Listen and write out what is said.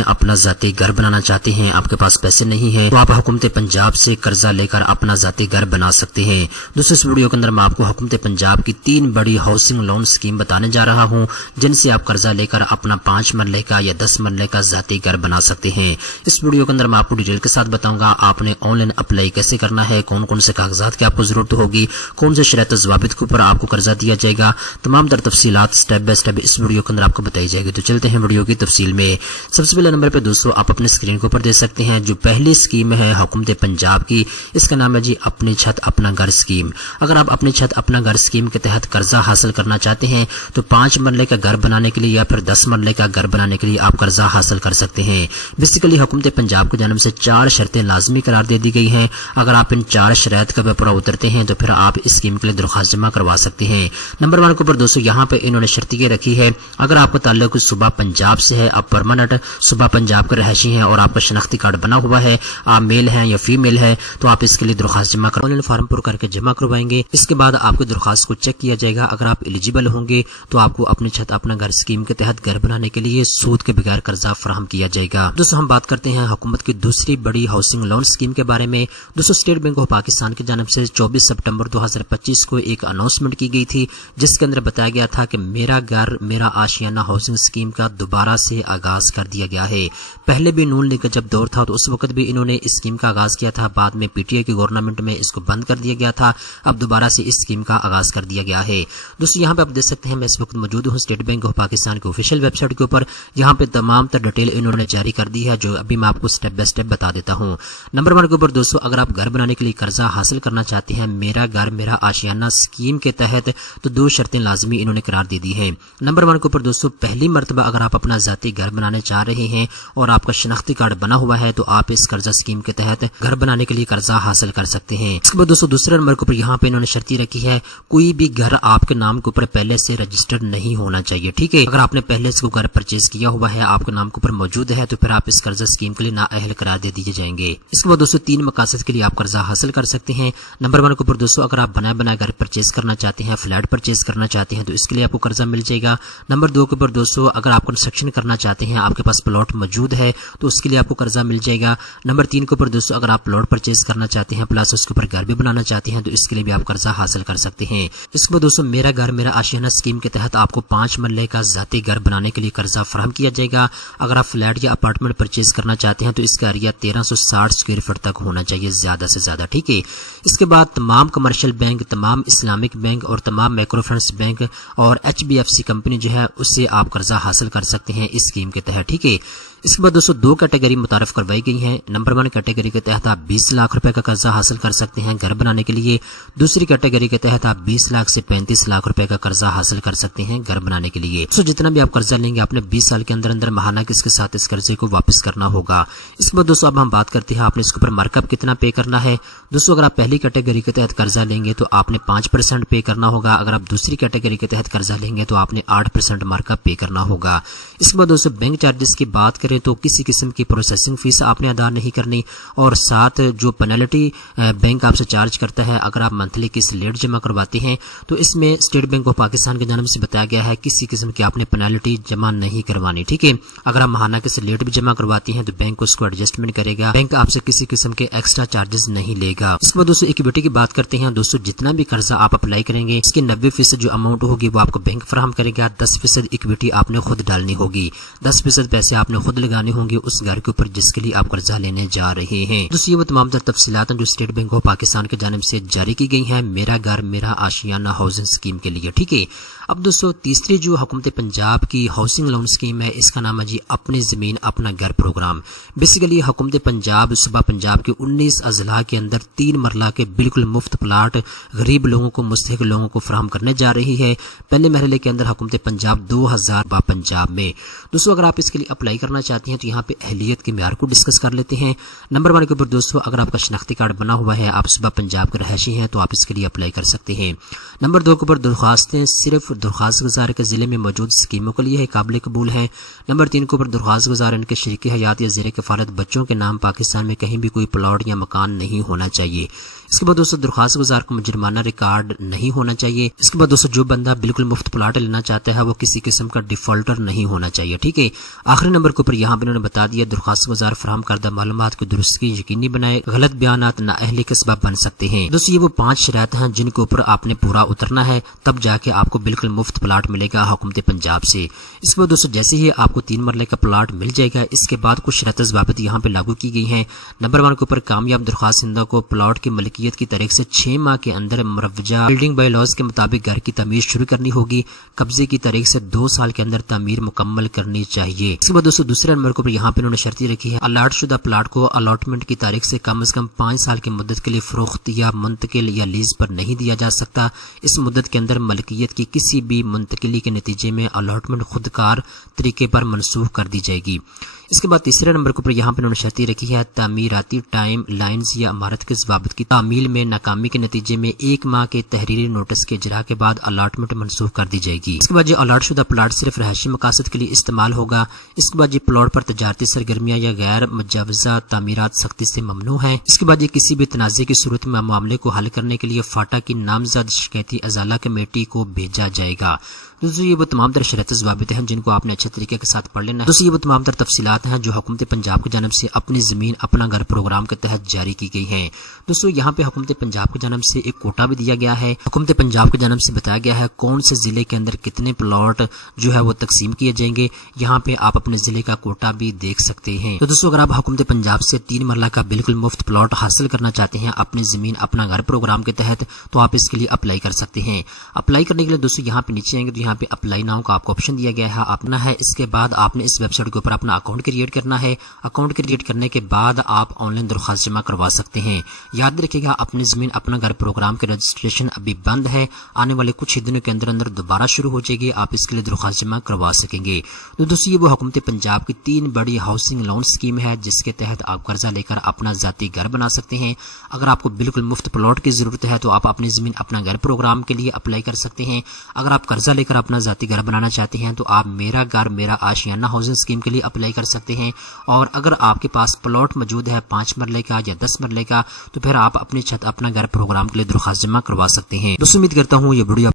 ہیں اپنا ذاتی گھر بنانا چاہتے ہیں، آپ کے پاس پیسے نہیں ہیں، تو آپ حکومت پنجاب سے قرضہ لے کر اپنا ذاتی گھر بنا سکتے ہیں۔ دوستو اس ویڈیو کے اندر میں آپ کو حکومت پنجاب کی 3 بڑی ہاؤسنگ لون اسکیم بتانے جا رہا ہوں، جن سے آپ قرضہ لے کر اپنا 5 مرلے کا یا 10 مرلے کا ذاتی گھر بنا سکتے ہیں۔ اس ویڈیو کے اندر میں آپ کو ڈیٹیل کے ساتھ بتاؤں گا آپ نے آن لائن اپلائی کیسے کرنا ہے، کون کون سے کاغذات کی آپ کو ضرورت ہوگی، کون سے شرائط و ضوابط کے اوپر آپ کو قرضہ دیا جائے گا، تمام تر تفصیلات سٹیپ بائی سٹیپ اس ویڈیو کے اندر آپ کو بتائی جائے گی۔ تو چلتے ہیں ویڈیو کی تفصیل میں۔ سب سے پہلے نمبر پہ دوستو آپ اپنے اسکرین کے اوپر دیکھ سکتے ہیں جو پہلی اسکیم ہے حکومت پنجاب کی، اس کا نام ہے جی اپنی چھت اپنا گھر اسکیم۔ اگر آپ اپنی چھت اپنا گھر اسکیم کے تحت قرضہ حاصل کرنا چاہتے ہیں تو 5 مرلے کا گھر بنانے کے لیے یا پھر 10 مرلے کا گھر بنانے کے لیے آپ قرضہ حاصل کر سکتے ہیں۔ بیسیکلی حکومت پنجاب کی جانب سے 4 شرطیں لازمی قرار دے دی گئی ہیں۔ اگر آپ ان 4 شرائط کا پورا اترتے ہیں تو پھر آپ اس اسکیم کے لیے درخواست جمع کروا سکتے ہیں۔ نمبر 1 کے اوپر دوستو یہاں پہ انہوں نے شرط یہ رکھی ہے، اگر آپ کا تعلق صوبہ پنجاب سے ہے، آپ پرماننٹ صوبہ پنجاب کے رہائشی ہیں اور آپ کا شناختی کارڈ بنا ہوا ہے، آپ میل ہیں یا فیمیل ہے، تو آپ اس کے لیے درخواست جمع آن لائن فارم پر کر کے جمع کروائیں گے۔ اس کے بعد آپ کی درخواست کو چیک کیا جائے گا، اگر آپ ایلیجیبل ہوں گے تو آپ کو اپنی چھت اپنا گھر اسکیم کے تحت گھر بنانے کے لیے سود کے بغیر قرضہ فراہم کیا جائے گا۔ دوستو ہم بات کرتے ہیں حکومت کی دوسری بڑی ہاؤسنگ لون اسکیم کے بارے میں۔ دوستو اسٹیٹ بینک آف پاکستان کی جانب سے 24 سپٹمبر 2025 کو ایک اناؤنسمنٹ کی گئی تھی، جس کے اندر بتایا گیا تھا کہ میرا گھر میرا آشیانہ ہاؤسنگ اسکیم کا دوبارہ سے آغاز کر دیا گیا ہے۔ پہلے بھی نون لیگ کا جب دور تھا تو اس وقت بھی انہوں نے اس اسکیم کا آغاز کیا تھا، بعد میں پی ٹی آئی کی گورنمنٹ میں اس کو بند کر دیا گیا تھا، اب دوبارہ سے اس اسکیم کا آغاز کر دیا گیا ہے۔ دوستو یہاں پہ آپ دیکھ سکتے ہیں میں اس وقت موجود ہوں اسٹیٹ بینک آف پاکستان کے آفیشیل ویب سائٹ کے اوپر، یہاں پہ تمام تر ڈیٹیل انہوں نے جاری کر دی ہے جو ابھی میں آپ کو سٹیپ بائی سٹیپ بتا دیتا ہوں۔ نمبر 1 کے اوپر دوستو اگر آپ گھر بنانے کے لیے قرضہ حاصل کرنا چاہتے ہیں میرا گھر میرا آشیانہ اسکیم کے تحت، تو 2 شرطیں لازمی انہوں نے قرار دے دی ہیں۔ نمبر 1 کے اوپر دوستو پہلی مرتبہ اگر آپ اپنا ذاتی گھر بنانے چاہ رہے ہیں اور آپ کا شناختی کارڈ بنا ہوا ہے تو آپ اس قرضہ اسکیم کے تحت گھر بنانے کے لیے قرضہ حاصل کر سکتے ہیں۔ اس کے بعد دوستو دوسرے نمبر کے اوپر یہاں پہ انہوں نے شرط رکھی ہے کوئی بھی گھر آپ کے نام کے اوپر پہلے سے رجسٹرڈ نہیں ہونا چاہیے، ٹھیک ہے۔ اگر آپ نے پہلے سے گھر پرچیز کیا ہوا ہے آپ کے نام کے اوپر موجود ہے تو پھر آپ اس قرضہ اسکیم کے لیے نااہل قرار دے دیے جائیں گے۔ اس کے بعد دوستو 3 مقاصد کے لیے آپ قرضہ حاصل کر سکتے ہیں۔ نمبر 1 کے اوپر دوستو اگر آپ بنا گھر پرچیز کرنا چاہتے ہیں، فلیٹ پرچیز کرنا چاہتے ہیں تو اس کے لیے آپ کو قرضہ مل جائے گا۔ نمبر 2 کے اوپر دوستو اگر آپ کنسٹرکشن کرنا چاہتے ہیں، آپ کے پاس پلاٹ موجود ہے تو اس کے لیے آپ کو قرضہ مل جائے گا۔ نمبر 3 کے اوپر دوستو اگر آپ پلاٹ پرچیز کرنا چاہتے ہیں پلس اس کے اوپر گھر بھی بنانا چاہتے ہیں تو اس کے لیے بھی آپ قرضہ حاصل کر سکتے ہیں۔ اس کے بعد دوستو میرا گھر میرا آشیانہ اسکیم کے تحت آپ کو 5 مرلے کا ذاتی گھر بنانے کے لیے قرضہ فراہم کیا جائے گا۔ اگر آپ فلیٹ یا اپارٹمنٹ پرچیز کرنا چاہتے ہیں تو اس کا ایریا 1360 اسکوائر فٹ تک ہونا چاہیے زیادہ سے زیادہ، ٹھیک ہے۔ اس کے بعد تمام کمرشل بینک، تمام اسلامک بینک اور تمام مائکرو فنانس بینک اور HBFC کمپنی جو ہے اس سے آپ قرضہ حاصل کر سکتے ہیں اس اسکیم کے تحت، ٹھیک ہے۔ اس کے بعد دوستو 2 کیٹیگری متعارف کروائی گئی ہیں۔ نمبر 1 کیٹیگری کے تحت آپ 20 لاکھ روپے کا قرضہ حاصل کر سکتے ہیں گھر بنانے کے لیے، دوسری کیٹیگری کے تحت آپ 20 لاکھ سے 35 لاکھ روپے کا قرضہ حاصل کر سکتے ہیں گھر بنانے کے لیے۔ تو جتنا بھی آپ قرضہ لیں گے آپ نے 20 سال کے اندر اندر ماہانہ کس کے ساتھ اس قرضے کو واپس کرنا ہوگا۔ اس کے بعد دوستو اب ہم بات کرتے ہیں آپ نے اس کے اوپر مارک اپ کتنا پے کرنا ہے۔ دوستو اگر آپ پہلی کیٹیگری کے تحت قرضہ لیں گے تو آپ نے 5% پے کرنا ہوگا، اگر آپ دوسری کیٹیگری کے تحت قرضہ لیں گے تو آپ نے 8% مارک اپ پے کرنا ہوگا۔ اس کے بعد دوستو بینک چارجز کی بات کریں تو کسی قسم کی پروسیسنگ فیس آپ نے ادا نہیں کرنی، اور ساتھ جو پینلٹی بینک آپ سے چارج کرتا ہے اگر آپ منتھلی کس لیٹ جمع کرواتے ہیں تو اس میں اسٹیٹ بینک آف پاکستان کی جانب سے بتایا گیا ہے کسی قسم کی آپ نے پینلٹی جمع نہیں کروانی، ٹھیک ہے۔ اگر آپ ماہانہ کس لیٹ بھی جمع کرواتے ہیں تو بینک اس کو ایڈجسٹمنٹ کرے گا، بینک آپ سے کسی قسم کے ایکسٹرا چارجز نہیں لے گا۔ اس کے بعد دوستو اکویٹی کی بات کرتے ہیں۔ دوستو جتنا بھی قرضہ آپ اپلائی کریں گے اس کی 90% جو اماؤنٹ ہوگی وہ آپ کو بینک فراہم کرے گا، 10% اکویٹی آپ نے خود ڈالنی ہوگی، 10% پیسے آپ نے خود لگانے ہوں گے اس گھر کے اوپر جس کے لیے آپ قرضہ لینے جا رہے ہیں۔ دوستو یہ وہ تمام تر تفصیلات ہیں جو اسٹیٹ بینک آف پاکستان کی جانب سے جاری کی گئی ہیں میرا گھر میرا آشیانہ ہاؤسنگ اسکیم کے لیے، ٹھیک ہے۔ اب دوستو تیسری جو حکومت پنجاب کی ہاؤسنگ لون اسکیم ہے اس کا نام ہے جی اپنی زمین اپنا گھر پروگرام۔ بیسیکلی حکومت پنجاب صوبہ پنجاب کے 19 اضلاع کے اندر 3 مرلہ کے بالکل مفت پلاٹ غریب لوگوں کو مستحق لوگوں کو فراہم کرنے جا رہی ہے۔ پہلے مرحلے کے اندر حکومت پنجاب 2000 پنجاب میں۔ دوستو اگر آپ اس کے لیے اپلائی کرنا چاہتے ہیں تو یہاں پہ اہلیت کے معیار کو ڈسکس کر لیتے ہیں۔ نمبر 1 کے اوپر دوستو اگر آپ کا شناختی کارڈ بنا ہوا ہے آپ صوبہ پنجاب کے رہائشی ہیں تو آپ اس کے لیے اپلائی کر سکتے ہیں۔ نمبر 2 کے اوپر درخواستیں صرف درخواست گزار کے ضلع میں موجود اسکیموں کے لیے قابل قبول ہیں۔ نمبر 3 کے اوپر درخواست گزار ان کے شریک حیات یا زیر کفالت بچوں کے نام پاکستان میں کہیں بھی کوئی پلاٹ یا مکان نہیں ہونا چاہیے۔ اس کے بعد دوستوں درخواست گزار کو جرمانہ ریکارڈ نہیں ہونا چاہیے۔ اس کے بعد دوستوں جو بندہ بالکل مفت پلاٹ لینا چاہتا ہے وہ کسی قسم کا ڈیفالٹر نہیں ہونا چاہیے، ٹھیک ہے۔ آخری نمبر کے اوپر یہاں پہ انہوں نے بتا دیا درخواست گزار فراہم کردہ معلومات کی درستگی یقینی بنائے، غلط بیانات نااہلی کا سبب بن سکتے ہیں۔ دوستوں یہ وہ 5 شرائط ہیں جن کے اوپر آپ نے پورا اترنا ہے، تب جا کے آپ کو بالکل مفت پلاٹ ملے گا حکومت پنجاب سے۔ اس کے بعد دوستوں جیسے ہی آپ کو 3 مرلے کا پلاٹ مل جائے گا، اس کے بعد کچھ شرائط ضوابط یہاں پہ لاگو کی گئی ہیں۔ نمبر 1 کے اوپر کامیاب درخواست دہندہ کو پلاٹ کی ملکیت کی تاریخ سے 6 ماہ کے اندر مروجہ بلڈنگ بائی لاز کے مطابق گھر کی تعمیر شروع کرنی ہوگی، قبضے کی تاریخ سے 2 سال کے اندر تعمیر مکمل کرنی چاہیے۔ اس کے بعد دوستوں دوسرے نمبر کے اوپر یہاں پہ انہوں نے شرط رکھی ہے الاٹ شدہ پلاٹ کو الاٹمنٹ کی تاریخ سے کم از کم 5 سال کی مدت کے لیے فروخت یا منتقل یا لیز پر نہیں دیا جا سکتا۔ اس مدت کے اندر ملکیت کی کسی بھی منتقلی کے نتیجے میں الاٹمنٹ خودکار طریقے پر منسوخ کر دی جائے گی۔ اس کے بعد تیسرے نمبر کے اوپر یہاں پہ انہوں نے شرط رکھی ہے تعمیراتی ٹائم لائنز یا عمارت کے ضوابط کی تعمیل میں ناکامی کے نتیجے میں 1 ماہ کے تحریری نوٹس کے اجرا کے بعد الاٹمنٹ منسوخ کر دی جائے گی۔ اس کے بعد یہ الاٹ شدہ پلاٹ صرف رہائشی مقاصد کے لیے استعمال ہوگا۔ اس کے بعد یہ پلاٹ پر تجارتی سرگرمیاں یا غیر مجوزہ تعمیرات سختی سے ممنوع ہیں۔ اس کے بعد یہ کسی بھی تنازع کی صورت میں معاملے کو حل کرنے کے لیے فاٹا کی نامزد شکایتی ازالہ کمیٹی کو بھیجا جائے گا۔ دوستوں یہ وہ تمام تر شرائط ضوابط ہیں جن کو آپ نے اچھے طریقے کے ساتھ پڑھ لینا ہے۔ دوستوں یہ وہ تمام تر تفصیلات ہیں جو حکومت پنجاب کی جانب سے اپنی زمین اپنا گھر پروگرام کے تحت جاری کی گئی ہیں۔ دوستوں یہاں پہ حکومت پنجاب کی جانب سے ایک کوٹا بھی دیا گیا ہے۔ حکومت پنجاب کی جانب سے بتایا گیا ہے کون سے ضلع کے اندر کتنے پلاٹ جو ہے وہ تقسیم کیے جائیں گے۔ یہاں پہ آپ اپنے ضلع کا کوٹا بھی دیکھ سکتے ہیں۔ تو دوستوں اگر آپ حکومت پنجاب سے 3 مرلہ کا بالکل مفت پلاٹ حاصل کرنا چاہتے ہیں اپنی زمین اپنا گھر پروگرام کے تحت تو آپ اس کے لیے اپلائی کر سکتے ہیں۔ اپلائی کرنے کے لیے دوستوں یہاں پہ نیچے آئیں گے تو یہاں پہ اپلائی ناؤ آپ کو آپشن دیا گیا ہے اپنا ہے۔ اس کے بعد آپ نے اس ویب سائٹ کے اوپر اپنا اکاؤنٹ کریٹ کرنا ہے۔ اکاؤنٹ کریٹ کرنے کے بعد آپ آن لائن درخواست جمع کروا سکتے ہیں۔ یاد رکھیے گا اپنی زمین اپنا گھر پروگرام کے رجسٹریشن ابھی بند ہے، آنے والے کچھ ہی دنوں کے اندر دوبارہ شروع ہو جائے گی، آپ اس کے لیے درخواست جمع کروا سکیں گے۔ تو دوستوں یہ وہ حکومت پنجاب کی 3 بڑی ہاؤسنگ لون اسکیم ہے جس کے تحت آپ قرضہ لے کر اپنا ذاتی گھر بنا سکتے ہیں۔ اگر آپ کو بالکل مفت پلاٹ کی ضرورت ہے تو آپ اپنی زمین اپنا گھر پروگرام کے لیے اپلائی کر سکتے ہیں۔ اگر آپ قرضہ لے کر اپنا ذاتی گھر بنانا چاہتے ہیں تو آپ میرا گھر میرا آشیانہ ہاؤسنگ اسکیم کے لیے اپلائی کر سکتے ہیں۔ اور اگر آپ کے پاس پلاٹ موجود ہے 5 مرلے کا یا 10 مرلے کا تو پھر آپ اپنی چھت اپنا گھر پروگرام کے لیے درخواست جمع کروا سکتے ہیں۔ دوستوں امید کرتا ہوں یہ ویڈیو